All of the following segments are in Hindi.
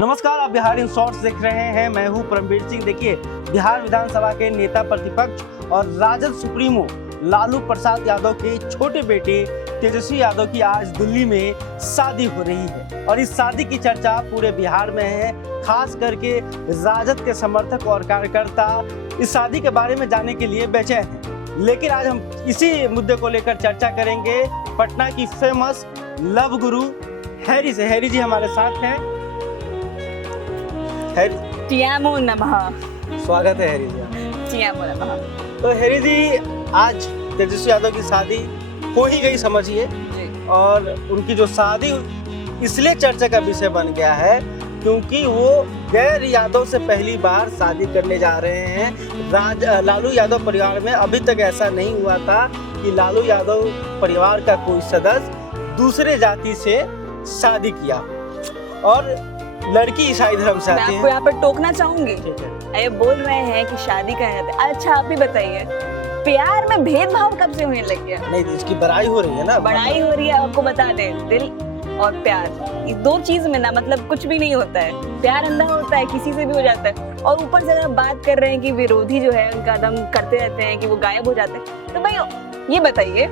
नमस्कार, आप बिहार इन शॉर्ट्स देख रहे हैं। मैं हूं परमवीर सिंह। देखिए, बिहार विधानसभा के नेता प्रतिपक्ष और राजद सुप्रीमो लालू प्रसाद यादव के छोटे बेटे तेजस्वी यादव की आज दिल्ली में शादी हो रही है और इस शादी की चर्चा पूरे बिहार में है। खास करके राजद के समर्थक और कार्यकर्ता इस शादी के बारे में जानने के लिए बेचैन हैं। लेकिन आज हम इसी मुद्दे को लेकर चर्चा करेंगे पटना की फेमस लव गुरु हैरी से। हैरी जी हमारे साथ हैं। टियामो नमः। स्वागत है हैरी जी। टियामो नमः। तो हैरी जी, आज तेजस्वी यादव की शादी हो ही गई समझिए, और उनकी जो शादी इसलिए चर्चा का विषय बन गया है क्योंकि वो गैर यादव से पहली बार शादी करने जा रहे हैं। लालू यादव परिवार में अभी तक ऐसा नहीं हुआ था कि लालू यादव परिवार का कोई सदस्य दूसरे जाति से शादी किया, और लड़की ईसाई धर्म से आती है। मैं आपको यहाँ पर टोकना चाहूंगी। ठीक है। ये बोल रहे हैं कि शादी करने जाते हैं। अच्छा, आप ही बताइए, प्यार में भेदभाव कब से होने लग गया? नहीं, इसकी बड़ाई हो रही है ना। बड़ाई हो रही है। आपको बता दें, दिल और प्यार, ये दो चीज में ना मतलब कुछ भी नहीं होता है। प्यार अंधा होता है, किसी से भी हो जाता है। और ऊपर से अगर आप बात कर रहे हैं कि विरोधी जो है उनका दम करते रहते हैं कि वो गायब हो जाते हैं, तो भाई ये बताइए,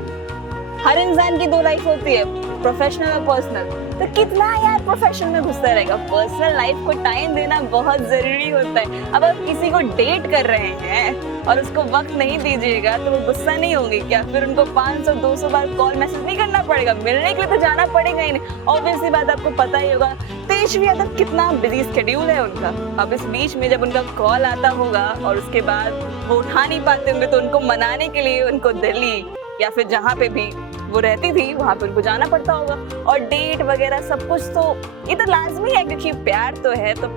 हर इंसान की दो लाइफ होती है, प्रोफेशनल और पर्सनल। तो कितना यार प्रोफेशनल में घुसता रहेगा? पर्सनल लाइफ को टाइम देना बहुत जरूरी होता है। अब आप किसी को डेट कर रहे हैं और उसको वक्त नहीं दीजिएगा तो वो गुस्सा नहीं होंगे क्या? फिर उनको 500-200 बार कॉल मैसेज नहीं करना पड़ेगा? मिलने के लिए तो जाना पड़ेगा ही नहीं। ऑब्वियसली बात, आपको पता ही होगा तेजस्वी यादव कितना बिजी स्केड्यूल है उनका। अब इस बीच में जब उनका कॉल आता होगा और उसके बाद वो उठा नहीं पाते होंगे, तो उनको मनाने के लिए उनको दिल्ली या फिर जहाँ पे भी वो रहती थी वहां पर उनको जाना पड़ता होगा, और डेट वगैरह सब कुछ तो ये तो लाजमी है क्योंकि प्यार तो है, तो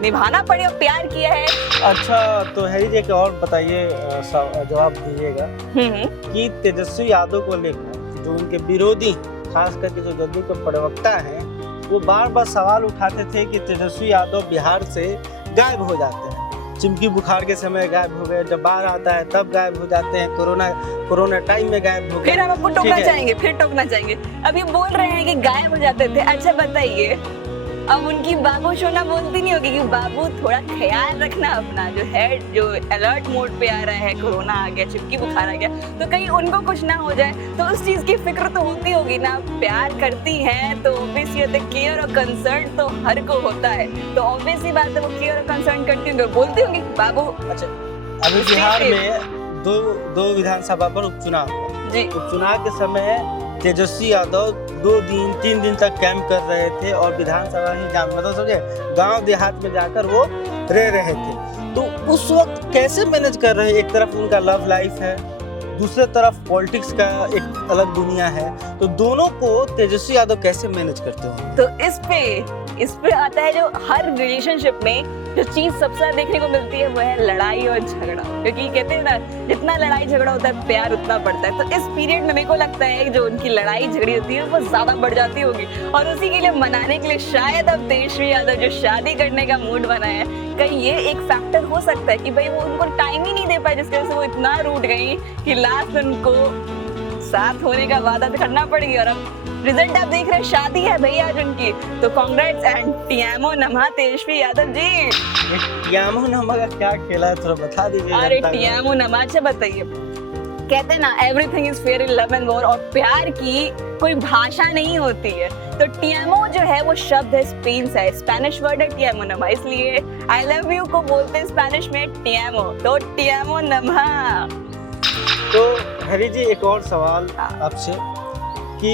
निभाना पड़ेगा। प्यार किया है। अच्छा, तो हैरी जी एक और बताइए, जवाब दीजिएगा कि तेजस्वी यादव को लेकर जो उनके विरोधी, खास करके जो जदयू के प्रवक्ता हैं, वो बार बार सवाल उठाते थे कि तेजस्वी यादव बिहार से गायब हो जाते हैं। चिमकी बुखार के समय गायब हो गए, जब बाढ़ आता है तब गायब हो जाते हैं, कोरोना टाइम में गायब हो गए। फिर हम आपको टोकना चाहेंगे, फिर टोकना चाहेंगे। अभी बोल रहे हैं कि गायब हो जाते थे। अच्छा बताइए, अब उनकी बाबू शोना बोलती नहीं होगी कि बाबू थोड़ा ख्याल रखना अपना, जो है जो अलर्ट मोड पे आ रहा है, कोरोना आ गया, चिमकी बुखार आ गया, तो कहीं उनको कुछ ना हो जाए, तो उस चीज की फिक्र तो होती होगी ना। प्यार करती हैं तो ऑब्वियसली केयर और कंसर्न तो हर को होता है, तो ऑब्वियसली बात है वो केयर और कंसर्न करती होंगी, बोलती होंगी बाबू। अच्छा, अभी बिहार में दो विधानसभा पर उपचुनाव हुआ जी। उपचुनाव के समय तेजस्वी यादव 2-3 दिन तक कैंप कर रहे थे और विधानसभा ही मतलब समझे गांव देहात में जाकर वो रह रहे थे। तो उस वक्त कैसे मैनेज कर रहे हैं? एक तरफ उनका लव लाइफ है, दूसरे तरफ पॉलिटिक्स का एक अलग दुनिया है, तो दोनों को तेजस्वी यादव कैसे मैनेज करते हो? तो इस पे आता है जो हर रिलेशनशिप में जो चीज सबसे ज्यादा देखने को मिलती है वो है लड़ाई और झगड़ा, क्योंकि कहते हैं ना, जितना लड़ाई झगड़ा होता है प्यार उतना बढ़ता है। तो इस पीरियड में मेरे को लगता है कि जो उनकी लड़ाई झगड़ी होती है वो ज्यादा बढ़ जाती होगी, और उसी के लिए मनाने के लिए शायद अब तेजस्वी यादव जो शादी करने का मूड बनाया है, कहीं ये एक फैक्टर हो सकता है कि भाई वो उनको टाइम ही नहीं दे पाए, जिसकी वजह से वो इतना रूठ गई कि लास्ट में उनको साथ होने का वादा करना पड़ेगी। और अब रिजल्ट आप देख रहे हैं, शादी है भैया आज उनकी। तो कांग्रेट्स एंड टियामो नमः तेजस्वी यादव जी। टियामो नमः का क्या खेला है, थोड़ा बता दीजिए। अरे टियामो नमः, अच्छा बताइए, कहते हैं ना everything is fair in love and war, और प्यार की कोई भाषा नहीं होती है। तो टियामो जो है वो शब्द है स्पेन से, स्पेनिश वर्ड है टियामो नमः, इसलिए आई लव यू को बोलते हैं स्पेनिश में टियामो, तो टियामो नमः। तो हरी जी एक और सवाल आपसे कि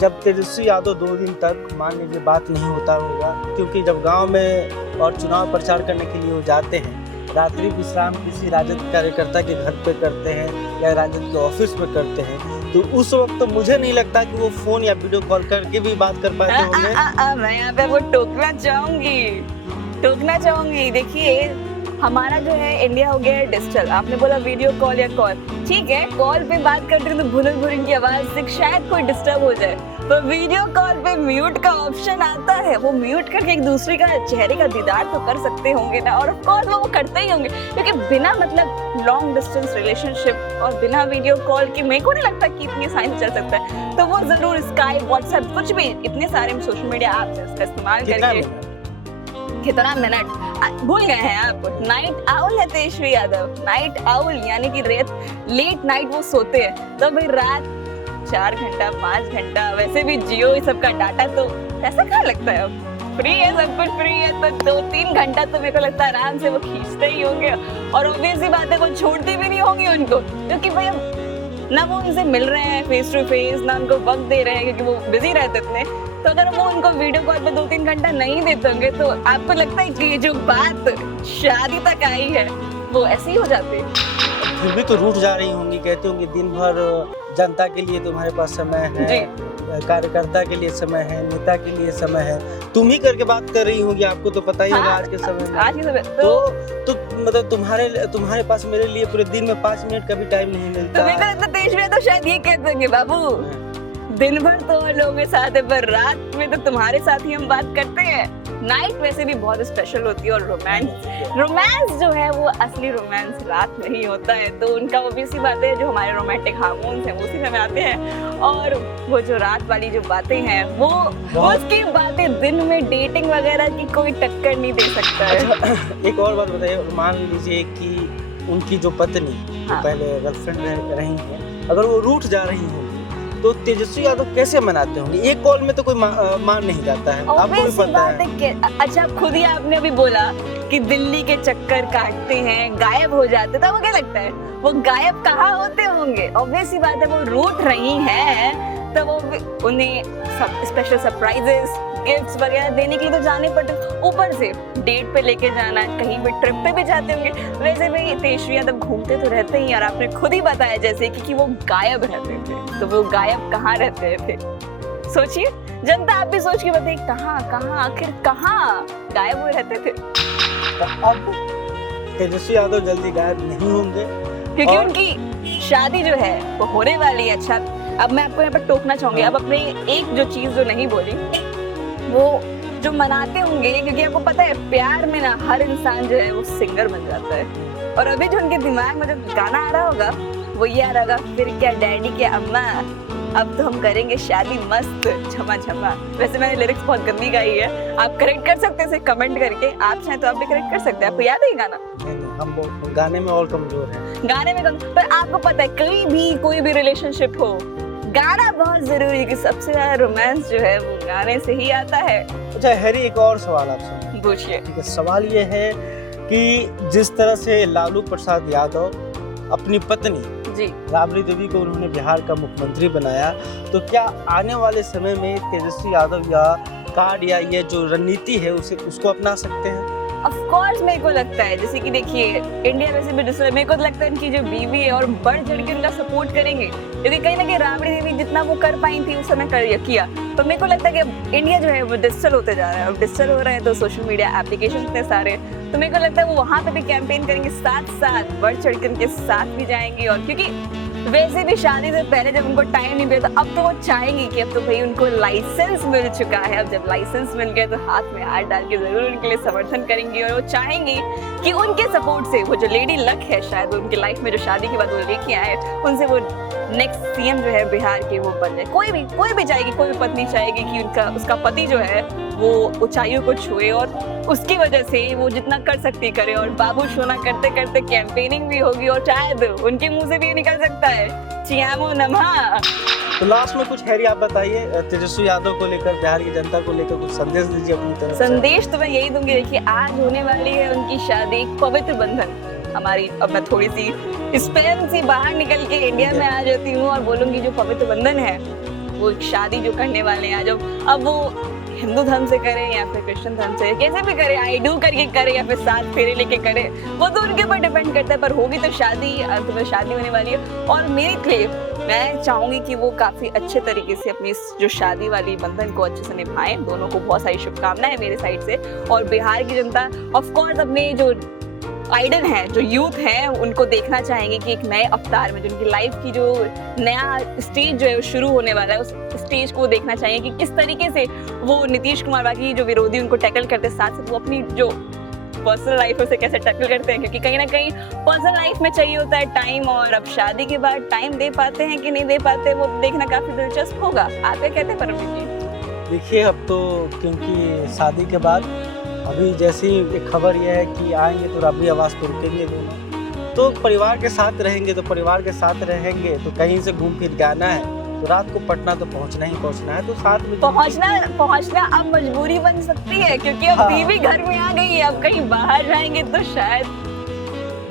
जब तेजस्वी यादव 2 दिन तक मान लीजिए बात नहीं होता होगा, क्योंकि जब गांव में और चुनाव प्रचार करने के लिए वो जाते हैं, रात्रि विश्राम किसी राजद कार्यकर्ता के घर पे करते हैं या राजद के ऑफिस में करते हैं, तो उस वक्त तो मुझे नहीं लगता कि वो फोन या वीडियो कॉल करके भी बात कर पाते होंगे। मैं यहाँ पे वो टोकना चाहूंगी। देखिए, हमारा जो है इंडिया हो गया है डिजिटल। आपने बोला वीडियो कॉल या कॉल, ठीक है, कॉल पे बात करते हैं तो भुन की आवाज से शायद कोई डिस्टर्ब हो जाए, तो वीडियो कॉल पे म्यूट का ऑप्शन आता है, वो म्यूट करके एक दूसरे का चेहरे का दीदार तो कर सकते होंगे ना। और ऑफ कोर्स वो करते ही होंगे, क्योंकि बिना मतलब लॉन्ग डिस्टेंस रिलेशनशिप और बिना वीडियो कॉल के मेरे को नहीं लगता कि इतनी साइंस चल सकता है। तो वो जरूर स्काइप, व्हाट्सएप, कुछ भी इतने सारे सोशल मीडिया ऐप्स है, इसका इस्तेमाल करके कितना मिनट भूल गए हैं आप? नाइट आउल है तेजस्वी यादव, नाइट आउल यानी कि लेट नाइट वो सोते हैं, तो भाई रात 4 घंटा 5 घंटा, वैसे भी जियो इस सब का डाटा तो ऐसा कहाँ लगता है? अब फ्री है, सब कुछ फ्री है, तो 2-3 घंटा तो मेरे को लगता है आराम से वो खींचते ही होंगे। और ऑब्वियस सी बात है वो छोड़ती भी नहीं होंगी उनको, क्योंकि भाई अब ना वो उनसे मिल रहे हैं फेस टू फेस, ना उनको वक्त दे रहे हैं क्योंकि वो बिजी रहते इतने। तो अगर वो उनको वीडियो कॉल पे 2-3 घंटा नहीं देते होंगे तो आपको लगता है कि ये जो बात शादी तक आई है वो ऐसी ही हो जाती है? फिर भी तो रूठ जा रही होंगी, कहती होंगी दिन भर जनता के लिए तुम्हारे पास समय है, कार्यकर्ता के लिए समय है, नेता के लिए समय है, तुम ही करके बात कर रही होंगी, आपको तो पता ही होगा। हाँ, आज के समय में आज के समय तो मतलब तुम्हारे पास मेरे लिए पूरे दिन में 5 मिनट का भी टाइम नहीं मिलता। तो मेरे को देश में तो शायद ये कहते होंगे, बाबू दिन भर तो और लोगों के साथ है पर रात में तो तुम्हारे साथ ही हम बात करते हैं। नाइट वैसे भी बहुत स्पेशल होती है और रोमांस जो है वो असली रोमांस रात में ही होता है, तो उनका ऑब्वियस सी बात है जो हमारे रोमांटिक हार्मोन्स हैं वो उसी समय आते हैं, और वो जो रात वाली जो बातें हैं वो उसकी बातें दिन में डेटिंग वगैरह की कोई टक्कर नहीं दे सकता है। अच्छा, एक और बात बताइए, मान लीजिए कि उनकी जो पत्नी जो पहले गर्लफ्रेंड रही है, अगर वो रूठ जा रही है तो तेजस्वी यादव कैसे मनाते होंगे? एक कॉल में तो कोई मान नहीं जाता है, आपको भी पता है। अच्छा, खुद ही आपने अभी बोला कि दिल्ली के चक्कर काटते हैं, गायब हो जाते, तो वो क्या लगता है वो गायब कहाँ होते होंगे? ऑब्वियस सी बात है वो रूठ रही हैं, तो वो उन्हें स्पेशल सरप्राइजेस गिफ्ट्स वगैरह देने के लिए तो जाने पड़ते, ऊपर से डेट पे लेके जाना, कहीं भी ट्रिप पे भी जाते होंगे। वैसे भी तेजस्वी यादव घूमते तो रहते ही, और आपने खुद ही बताया जैसे कि वो गायब रहते थे, तो वो गायब कहाँ रहते थे? सोचिए, जनता आप भी सोच के बताइए, कहाँ आखिर कहाँ गायब हुए रहते थे? अब तेजस्वी यादव जल्दी गायब नहीं होंगे क्योंकि उनकी शादी जो है वो होने वाली है। अच्छा, अब मैं आपको यहाँ पर टोकना चाहूंगी, अब अपने एक जो चीज जो नहीं बोली वो जो मनाते होंगे, क्योंकि आपको पता है प्यार में ना हर इंसान जो है वो सिंगर बन जाता है, और अभी जो उनके दिमाग में जो गाना आ रहा होगा वो ये आ रहा होगा, फिर क्या डैडी क्या अम्मा, अब तो हम करेंगे शादी मस्त झमा झमा। वैसे मैंने लिरिक्स बहुत गंदी गाई है, आप करेक्ट कर सकते हैं इसे कमेंट करके, आप चाहें तो आप भी करेक्ट कर सकते हैं। आपको याद है ये गाना? हम गाने में और कमजोर हैं, गाने में पर आपको पता है कोई भी रिलेशनशिप हो, गाना बहुत जरूरी है कि सबसे ज्यादा रोमांस जो है वो गाने से ही आता है। अच्छा हैरी, एक और सवाल आपसे पूछिए। ठीक है, सवाल ये है कि जिस तरह से लालू प्रसाद यादव अपनी पत्नी जी राबड़ी देवी को उन्होंने बिहार का मुख्यमंत्री बनाया, तो क्या आने वाले समय में तेजस्वी यादव या कार्ड या ये जो रणनीति है उसको अपना सकते हैं? ऑफ कोर्स मेरे को लगता है, जैसे कि देखिए इंडिया वैसे भी डिस्टर्ब, मेरे को लगता है इनकी जो बीवी है और बढ़ चढ़ के उनका सपोर्ट करेंगे, क्योंकि कहीं ना कहीं राबड़ी देवी जितना वो कर पाई थी उस समय किया, पर मेरे को लगता है कि इंडिया जो है वो डिजिटल होते जा रहा है, और डिजिटल हो रहा है तो सोशल मीडिया एप्लीकेशन इतने सारे, तो मेरे को लगता है वो वहाँ पे भी कैंपेन करेंगे, साथ साथ बढ़ चढ़ के उनके साथ भी जाएंगे। और क्योंकि वैसे भी शादी से पहले जब उनको टाइम नहीं मिला, तो अब तो वो चाहेंगी कि अब तो भाई उनको लाइसेंस मिल चुका है, अब जब लाइसेंस मिल गया तो हाथ में हाथ डाल के जरूर उनके लिए समर्थन करेंगी, और वो चाहेंगी कि उनके सपोर्ट से वो जो लेडी लक है शायद उनकी लाइफ में जो शादी के बाद वो लेके आए, उनसे वो नेक्स्ट सीएम जो है बिहार के वो बन जाए। कोई भी चाहेगी, कोई भी पत्नी चाहेगी कि उसका पति जो है वो ऊंचाइयों को छुए, और उसकी वजह से वो जितना कर सकती करे, और बाबू सोना करते करते कैंपेनिंग भी होगी, और शायद उनके मुंह से भी निकल सकता है चियामो नमः। तो लास्ट में कुछ हैरी आप बताइए, तेजस्वी यादव को लेकर, बिहार की जनता को लेकर कुछ संदेश दीजिए अपनी तरफ से। संदेश तो मैं यही दूंगी, देखिए आज होने वाली है उनकी शादी, एक पवित्र बंधन हमारी। अब मैं थोड़ी सी स्पेन से बाहर निकल के इंडिया में आ जाती हूँ और बोलूंगी जो पवित्र बंधन है वो शादी जो करने वाले हैं, जो अब वो हिंदू धर्म से करें या फिर क्रिश्चियन धर्म से, कैसे भी करें, आई डू करके करें या फिर 7 फेरे लेके करें, वो तो उनके ऊपर डिपेंड करता है, पर होगी तो शादी, अंत में शादी होने वाली है। और मेरी क्लेम मैं चाहूंगी कि वो काफी अच्छे तरीके से अपनी जो शादी वाली बंधन को अच्छे से निभाएं। दोनों को बहुत सारी शुभकामनाएं मेरे साइड से, और बिहार की जनता ऑफ कोर्स अपने जो आइडल हैं, जो यूथ हैं, उनको देखना चाहेंगे कि एक नए अवतार में जो उनकी लाइफ की जो नया स्टेज जो है वो शुरू होने वाला है, उस स्टेज को देखना चाहिए कि किस तरीके से वो नीतीश कुमार बाकी जो विरोधी उनको टैकल करते, साथ साथ वो अपनी जो पर्सनल लाइफ उसे कैसे टैकल करते हैं, क्योंकि कहीं ना कहीं पर्सनल लाइफ में चाहिए होता है टाइम, और अब शादी के बाद टाइम दे पाते हैं कि नहीं दे पाते वो देखना काफी दिलचस्प होगा। आप क्या कहते हैं परमवीर जी? देखिए अब तो क्योंकि शादी के बाद अभी जैसी एक खबर यह है कि आएंगे तो रबी आवास पे रुकेंगे दोनों, तो परिवार के साथ रहेंगे तो कहीं से घूम फिर के आना है, तो रात को पटना तो पहुंचना है, तो साथ में पहुंचना अब मजबूरी बन सकती है, क्योंकि अब हाँ। बीवी घर में आ गई है। अब कहीं बाहर जाएंगे तो शायद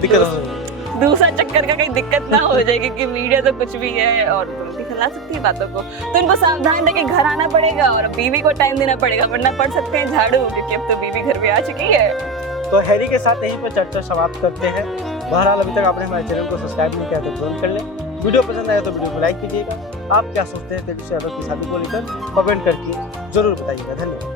दिक्कत हो। दूसरा चक्कर का कहीं दिक्कत ना हो जाए, क्योंकि मीडिया तो कुछ भी है और तुरंत ही फैला सकती है बातों को। तो इनको सावधान रह के घर आना पड़ेगा और बीवी को टाइम देना पड़ेगा, वरना पड़ सकते हैं झाड़ू, क्योंकि अब तो बीवी घर में आ चुकी है। तो हैरी के साथ यहीं पर चर्चा समाप्त करते हैं। बहरहाल अभी तक आपने हमारे चैनल को सब्सक्राइब नहीं किया तो तुरंत कर लें। वीडियो पसंद आया तो वीडियो को लाइक कीजिएगा। आप क्या सोचते हैं तेजस्वी यादव की शादी को लेकर कमेंट करके जरूर बताइएगा। धन्यवाद।